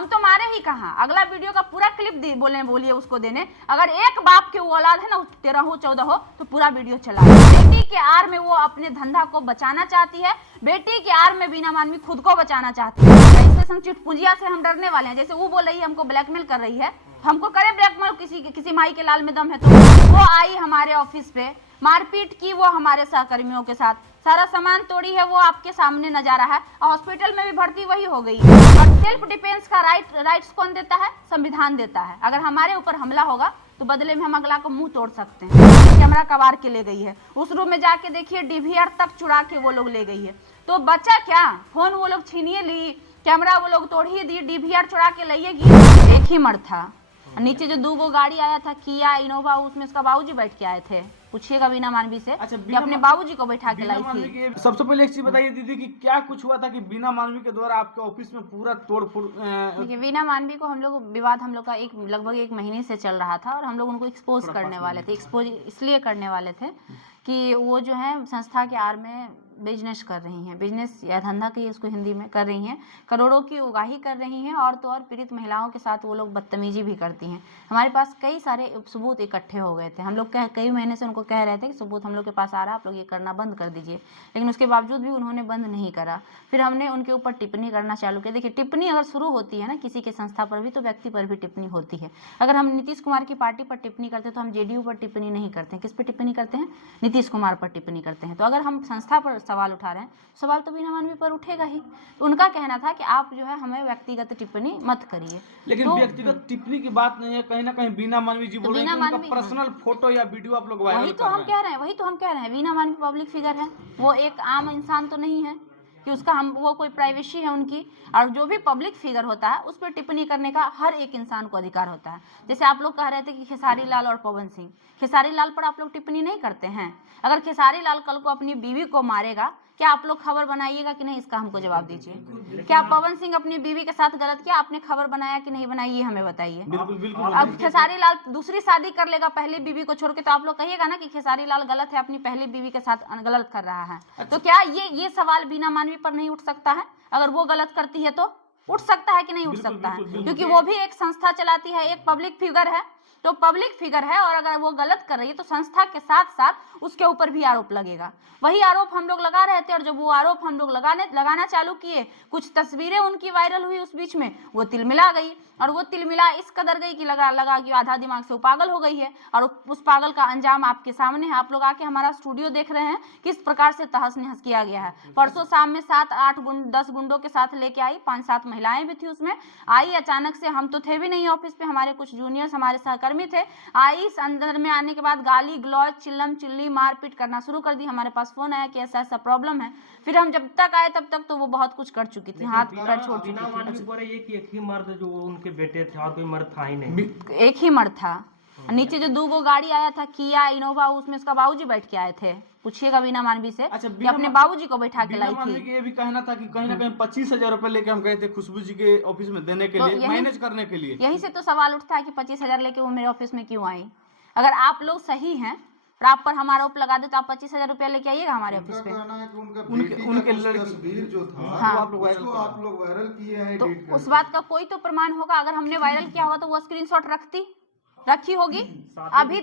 हम तो मारे ही कहाँ। अगला वीडियो का पूरा क्लिप बोलिए उसको देने। अगर एक बाप के वो औलाद है ना 13 हो 14 हो तो पूरा वीडियो चला। बेटी के आड़ में वो अपने धंधा को बचाना चाहती है, बेटी के आड़ में बीना मानवी खुद को बचाना चाहती है। ऐसे हम चिटपुंजिया से हम डरने वाले हैं। जैसे वो बोल रही है हमको ब्लैकमेल कर रही है, हमको करे ब्लैकमेल, किसी माई के लाल में दम है तो। वो आई हमारे ऑफिस पे, मारपीट की वो हमारे सहकर्मियों के साथ, सारा सामान तोड़ी है, वो आपके सामने नजारा है। हॉस्पिटल में भी भर्ती वही हो गई है। और सेल्फ डिफेंस का राइट्स कौन देता है? संविधान देता है। अगर हमारे ऊपर हमला होगा तो बदले में हम अगला को मुंह तोड़ सकते हैं। कैमरा कबार के ले गई है, उस रूम में जाके देखिए डीवीआर तक चुरा के वो लोग ले गई है। तो बच्चा क्या, फोन वो लोग छीनिए ली, कैमरा वो लोग तोड़ ही दी, डीवीआर चुरा के लाइएगी। एक ही मर्द था। नीचे जो 2 गाड़ी आया था, किया इनोवा, उसमें उसका बाबूजी बैठ के आए थे। पूछिएगा बीना मानवी से। अच्छा, कि अपने बाबूजी को बैठा के लाई थी। सबसे पहले एक चीज बताइए दीदी कि क्या कुछ हुआ था कि बीना मानवी के द्वारा आपके ऑफिस में पूरा तोड़-फोड़? देखिए बीना मानवी को हम लोग विवाद हम लोग का लगभग 1 महीने से चल रहा था और हम लोग उनको एक्सपोज करने वाले थे। एक्सपोज इसलिए करने वाले थे कि वो जो है संस्था के आड़ में बिजनेस कर रही हैं, बिजनेस या धंधा की उसको हिंदी में कर रही हैं, करोड़ों की उगाही कर रही हैं। और तो और पीड़ित महिलाओं के साथ वो लोग बदतमीजी भी करती हैं। हमारे पास कई सारे सबूत इकट्ठे हो गए थे। हम लोग कई महीने से उनको कह रहे थे कि सबूत हम लोग के पास आ रहा है, आप लोग ये करना बंद कर दीजिए, लेकिन उसके बावजूद भी उन्होंने बंद नहीं करा। फिर हमने उनके ऊपर टिप्पणी करना चालू किया। देखिए टिप्पणी अगर शुरू होती है ना किसी के संस्था पर भी, तो व्यक्ति पर भी टिप्पणी होती है। अगर हम नीतीश कुमार की पार्टी पर टिप्पणी करते हैं तो हम जेडीयू पर टिप्पणी नहीं करते हैं। किस पर टिप्पणी करते हैं? नीतीश कुमार पर टिप्पणी करते हैं। तो अगर हम संस्था पर सवाल उठा रहे हैं, सवाल तो बीना मानवी पर उठेगा ही। तो उनका कहना था कि आप जो है हमें व्यक्तिगत टिप्पणी मत करिए। लेकिन तो व्यक्तिगत टिप्पणी की बात नहीं है, कहीं ना कहीं बीना मानवी जी बोल रहे हैं कि उनका पर्सनल फोटो या वीडियो आप लोग वायरल कर रहे हैं। वही तो हम कह रहे हैं, बीना मानवी पब्लिक फिगर है, वो एक आम इंसान तो नहीं है कि उसका वो कोई प्राइवेसी है उनकी। और जो भी पब्लिक फिगर होता है उस पर टिप्पणी करने का हर एक इंसान को अधिकार होता है। जैसे आप लोग कह रहे थे कि खेसारी लाल और पवन सिंह, खेसारी लाल पर आप लोग टिप्पणी नहीं करते हैं। अगर खेसारी लाल कल को अपनी बीवी को मारेगा, क्या आप लोग खबर बनाइएगा कि नहीं? इसका हमको जवाब दीजिए। क्या पवन सिंह अपनी बीवी के साथ गलत किया, आपने खबर बनाया कि नहीं बनाई, ये हमें बताइए। अब खेसारी लाल दूसरी शादी कर लेगा पहली बीवी को छोड़ के, तो आप लोग कहिएगा ना कि खेसारी लाल गलत है, अपनी पहली बीवी के साथ गलत कर रहा है। तो क्या ये सवाल बीना मानवी पर नहीं उठ सकता है? अगर वो गलत करती है तो उठ सकता है कि नहीं उठ सकता है? क्योंकि वो भी एक संस्था चलाती है, एक पब्लिक फिगर है। तो पब्लिक फिगर है और अगर वो गलत कर रही है तो संस्था के साथ साथ उसके ऊपर भी आरोप लगेगा। वही आरोप हम लोग लगा रहे थे। और जब वो आरोप हम लोग लगाना चालू किए, कुछ तस्वीरें उनकी वायरल हुई, उस बीच में वो तिलमिला गई। और वो तिलमिला इस कदर गई कि लगा कि आधा दिमाग से वो पागल हो गई है। और उस पागल का अंजाम आपके सामने है। आप लोग आके हमारा स्टूडियो देख रहे हैं किस प्रकार से तहस नहस किया गया है। परसों शाम में 7-8-10 गुंडों के साथ लेके आई, 5-7 महिलाएं भी थी उसमें। आई अचानक से, हम तो थे भी नहीं ऑफिस पे, हमारे कुछ जूनियर्स हमारे सहकर्मी थे। आई अंदर में आने के बाद गाली गलौज, चिल्लम चिल्ली, मारपीट करना शुरू कर दी। हमारे पास फोन आया कि ऐसा ऐसा प्रॉब्लम है। फिर हम जब तक आए तब तक तो वो बहुत कुछ कर चुकी थी, हाथ पैर छोड़ चुकी थी। एक ही मर्द जो उनके बेटे थे और कोई मर्द था ही नहीं, एक ही मर्द था। नीचे जो 2 गाड़ी आया था, किया इनोवा, उसमें उसका बाबूजी बैठ के आए थे। पूछिएगा बीना मानवी से। अच्छा, कि अपने बाबूजी को बैठा के लाई थी। ये भी कहना था कि कहीं ना कहीं 25,000 रुपए लेके हम गए थे खुशबू जी के ऑफिस में देने के लिए, मैनेज करने के लिए। यही से तो सवाल उठता है कि 25,000 लेके वो मेरे ऑफिस में क्यों आई। अगर आप लोग सही हैं और आप पर हम आरोप लगा दे तो आप 25,000 रुपया लेके आइएगा हमारे ऑफिस पे। उनके तस्वीर जो था आप लोग वायरल किए हैं, तो उस बात का कोई तो प्रमाण होगा। अगर हमने वायरल किया होगा तो वो स्क्रीनशॉट रखी होगी। अभी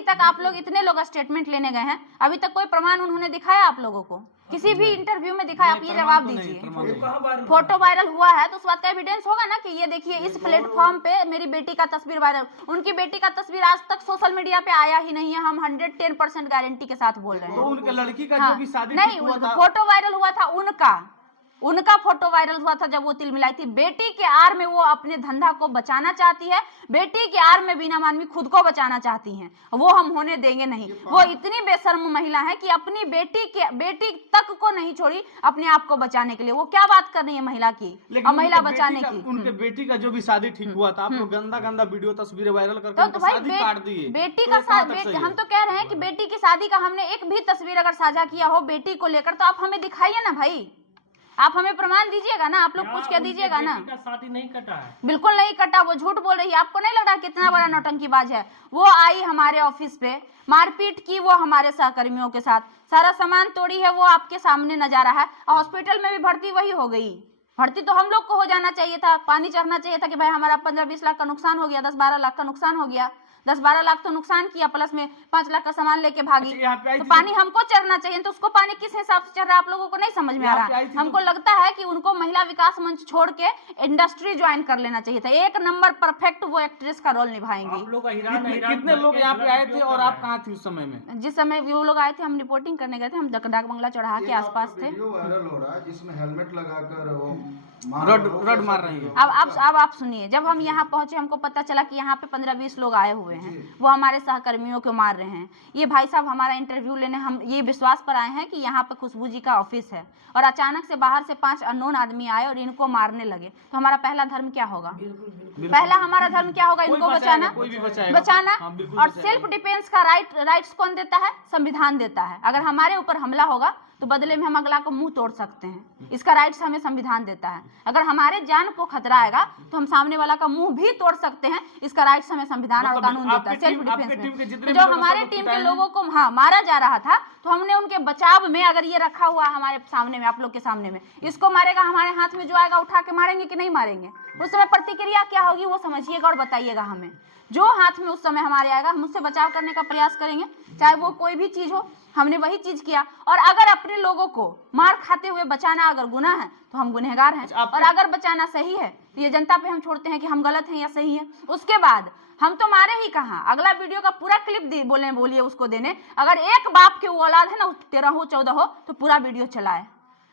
तक आप लोग इतने लोग स्टेटमेंट लेने गए हैं, अभी तक कोई प्रमाण उन्होंने दिखाया आप लोगों को? किसी भी इंटरव्यू में दिखाया? आप ये जवाब दीजिए। फोटो वायरल हुआ है तो उस बात का एविडेंस होगा ना कि ये देखिए इस प्लेटफॉर्म पे मेरी बेटी का तस्वीर वायरल। उनकी बेटी का तस्वीर आज तक सोशल मीडिया पे आया ही नहीं है। हम 110% गारंटी के साथ बोल रहे हैं। तो उनके लड़की का जो भी शादी नहीं, फोटो वायरल हुआ था उनका फोटो वायरल हुआ था जब वो तिलमिलाई थी। बेटी के आड़ में वो अपने धंधा को बचाना चाहती है, बेटी के आड़ में बीना मानवी खुद को बचाना चाहती हैं। वो हम होने देंगे नहीं। वो इतनी बेशर्म महिला है कि अपनी बेटी तक को नहीं छोड़ी अपने आप को बचाने के लिए। वो क्या बात कर रही है महिला की और महिला बचाने की। उनके बेटी का जो भी शादी ठीक हुआ था, आप लोग गंदा वीडियो तस्वीरें वायरल करके तो भाई बेटी का शादी, हम तो कह रहे हैं कि बेटी की शादी का हमने एक भी तस्वीर अगर साझा किया हो बेटी को लेकर तो आप हमें दिखाइए ना भाई। आप हमें प्रमाण दीजिएगा ना, आप लोग पूछ के दीजिएगा ना। शादी नहीं कटा है, बिल्कुल नहीं कटा। वो झूठ बोल रही है। आपको नहीं लग रहा कितना बड़ा नौटंकीबाज है? वो आई हमारे ऑफिस पे, मारपीट की वो हमारे सहकर्मियों के साथ, सारा सामान तोड़ी है, वो आपके सामने नजारा है। हॉस्पिटल में भी भर्ती वही हो गई। भर्ती तो हम लोग को हो जाना चाहिए था, पानी चढ़ना चाहिए था कि भाई हमारा 15-20 लाख का नुकसान हो गया, 10-12 लाख का नुकसान हो गया, 10-12 लाख तो नुकसान किया, प्लस में 5 लाख का सामान लेके भागी। अच्छा, यहाँ पे आई तो थी पानी हमको चढ़ना चाहिए, तो उसको पानी किस हिसाब से चढ़ रहा है आप लोगों को नहीं समझ में आ यहाँ पे रहा आई है। थी हमको लगता है कि उनको महिला विकास मंच छोड़ के इंडस्ट्री ज्वाइन कर लेना चाहिए था। एक नंबर परफेक्ट वो एक्ट्रेस का रोल निभाएंगी। आप लोग का हीरा नहीं कितने लोग यहाँ पे आए थे और आप कहाँ थी उस समय में? जिस समय वो लोग आए थे हम रिपोर्टिंग करने गए थे, हम डाक बंगला चौराहा के आसपास थे। वीडियो वायरल हो रहा है जिसमें हेलमेट लगाकर वो रड मार रही है। अब आप सुनिए, जब हम यहाँ पहुंचे हमको पता चला कि यहाँ पे 15-20 लोग आए हुए हैं, वो हमारे सहकर्मियों को मार रहे हैं। ये भाई साहब हमारा इंटरव्यू लेने हम ये विश्वास पर आए हैं कि यहाँ पे खुशबू जी का ऑफिस है, और अचानक से बाहर से 5 अननोन आदमी आए और इनको मारने लगे, तो हमारा पहला धर्म क्या होगा? पहला हमारा धर्म क्या होगा? इनको बचाना, कोई भी बचाएगा। बचाना। हाँ, बिल्कुल और बचाएगा। सेल्फ डिफेंस का राइट्स कौन देता है? संविधान देता है। अगर हमारे ऊपर हमला होगा तो बदले में हम अगला को मुंह तोड़ सकते हैं, इसका राइट्स हमें संविधान देता है। अगर हमारे जान को खतरा आएगा तो हम सामने वाला का मुंह भी तोड़ सकते हैं, इसका राइट्स हमें संविधान और कानून देता है सेल्फ डिफेंस में। तो जब हमारे टीम के लोगों को मारा जा रहा था तो हमने उनके बचाव में, अगर ये रखा हुआ हमारे सामने में, आप लोग के सामने में, इसको मारेगा, हमारे हाथ में जो आएगा उठा के मारेंगे कि नहीं मारेंगे? उस समय प्रतिक्रिया क्या होगी वो समझिएगा और बताइएगा हमें। जो हाथ में उस समय हमारे आएगा हम उससे बचाव करने का प्रयास करेंगे, चाहे वो कोई भी चीज हो। हमने वही चीज किया। और अगर अपने लोगों को मार खाते हुए बचाना अगर गुनाह है तो हम गुनहगार हैं, और अगर बचाना सही है तो ये जनता पे हम छोड़ते हैं कि हम गलत हैं या सही है। उसके बाद हम तो मारे ही कहाँ, अगला वीडियो का पूरा क्लिप बोलिए उसको देने। अगर एक बाप के वो औलाद है ना, 13 हो 14 हो, तो पूरा वीडियो चलाए,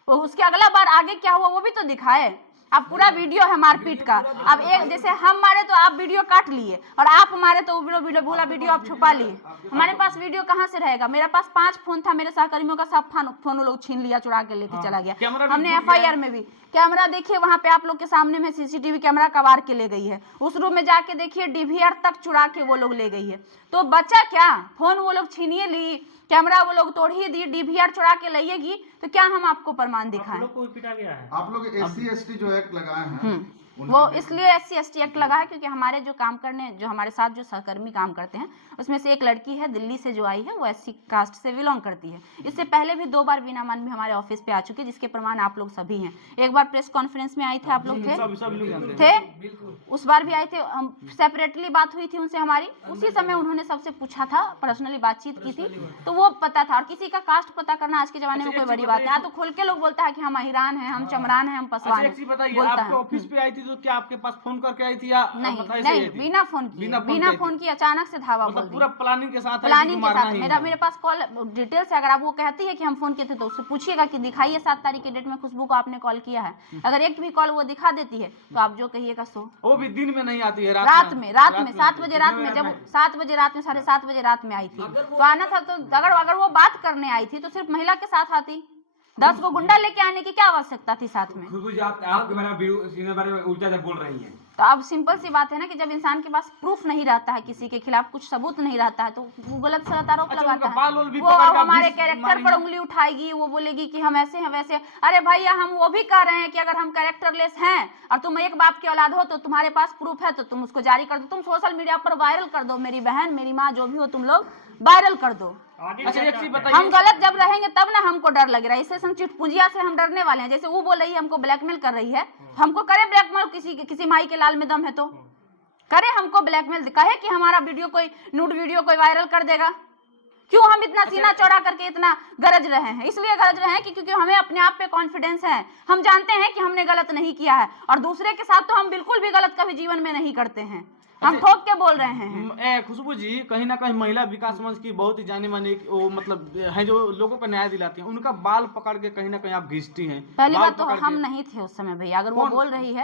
वो उसके अगला बार आगे क्या हुआ वो भी तो दिखाए। अब पूरा वीडियो है मारपीट का। अब एक जैसे हम मारे तो आप वीडियो काट लिए, और आप मारे तो बोला वीडियो आप छुपा लिए। हमारे पास वीडियो कहाँ से रहेगा? मेरे पास 5 फोन था, मेरे सहकर्मियों का सब फोन लोग छीन लिया, चुरा के लेके चला गया। हमने FIR में भी कैमरा देखिए, वहाँ पे आप लोग के सामने में CCTV कैमरा कबार के ले गई है। उस रूम में जाके देखिए DVR तक चुरा के वो लोग ले गई है। तो बचा क्या? फोन वो लोग छीनिए ली, कैमरा वो लोग तोड़िए दी, DVR चुरा के लाइएगी, तो क्या हम आपको प्रमाण दिखाएं? आप लोग को पिटा गया है। आप लोग SC ST जो एक्ट लगाए हैं वो इसलिए SC ST एक्ट लगा है क्योंकि हमारे जो हमारे साथ जो सहकर्मी काम करते हैं उसमें से एक लड़की है दिल्ली से जो आई है, वो SC कास्ट से बिलोंग करती है। इससे पहले भी 2 बार वीना मानवी हमारे ऑफिस पे आ चुके हैं, जिसके प्रमाण आप लोग सभी हैं। एक बार प्रेस कॉन्फ्रेंस में आई थे, आप लोग थे, उस बार भी आए थे, हम सेपरेटली बात हुई थी उनसे हमारी। उसी समय उन्होंने सबसे पूछा था, पर्सनली बातचीत की थी, तो वो पता था। और किसी का कास्ट पता करना आज के जमाने में कोई बड़ी बात है। तो खुल के लोग बोलता है कि हम अहिरान हैं, हम चमरान हैं, हम पसवान हैं, बोलता है। ऑफिस पे आई थी तो क्या आपके पास फोन करके आई थी या नहीं, बिना फोन की अचानक से धावा बोल पूरा प्लानिंग के साथ? प्लानिंग के साथ। मेरे पास कॉल डिटेल से, अगर आप वो कहती है कि हम फोन किए थे तो उससे पूछिएगा कि दिखाइए 7 तारीख के डेट में खुशबू को आपने कॉल किया है। अगर एक भी कॉल वो दिखा देती है तो आप जो कहिएगा सो। वो भी दिन में नहीं आती है, रात में 7 बजे रात में, जब 7 बजे रात में, 7:30 बजे रात में आई थी तो आना था। तो अगर वो बात करने आई थी तो सिर्फ महिला के साथ आती, 10 को गुंडा लेके आने की क्या आवश्यकता थी साथ में? आपके बारे में उल्टा बोल रही है। तो अब सिंपल सी बात है ना कि जब इंसान के पास प्रूफ नहीं रहता है, किसी के खिलाफ कुछ सबूत नहीं रहता है, तो वो गलत सलत आरोप लगाता है। वो अब हमारे कैरेक्टर पर उंगली उठाएगी, वो बोलेगी कि हम ऐसे हैं वैसे। अरे भैया, हम वो भी कह रहे हैं कि अगर हम कैरेक्टरलेस हैं और तुम एक बाप के औलाद हो तो तुम्हारे पास प्रूफ है तो तुम उसको जारी कर दो, तुम सोशल मीडिया पर वायरल कर दो। मेरी बहन, मेरी माँ, जो भी हो तुम लोग वायरल कर दो। अच्छा, एक चीज बताइए, हम गलत जब रहेंगे तब ना हमको डर लग रहा है। इससे हम चिटपुंजिया से हम डरने वाले हैं। जैसे वो बोल रही है हमको ब्लैकमेल कर रही है, हमको करे ब्लैकमेल, किसी माई के लाल में दम है तो करे हमको ब्लैकमेल, कहे कि हमारा वीडियो कोई न्यूड वीडियो कोई वायरल कर देगा। क्यों हम इतना सीना चौड़ा करके इतना गरज रहे हैं? इसलिए गरज रहे हैं कि क्योंकि हमें अपने आप पे कॉन्फिडेंस है। हम जानते हैं कि हमने गलत नहीं किया है, और दूसरे के साथ तो हम बिल्कुल भी गलत कभी जीवन में नहीं करते हैं। हम ठोक के बोल रहे हैं। खुशबू जी, कहीं ना कहीं महिला विकास मंच की बहुत ही जानी मानी वो मतलब है, जो लोगों को न्याय दिलाती हैं, उनका बाल पकड़ के कहीं ना कहीं आप घिसती हैं। पहली बात तो हम नहीं थे उस समय भैया। अगर वो बोल रही है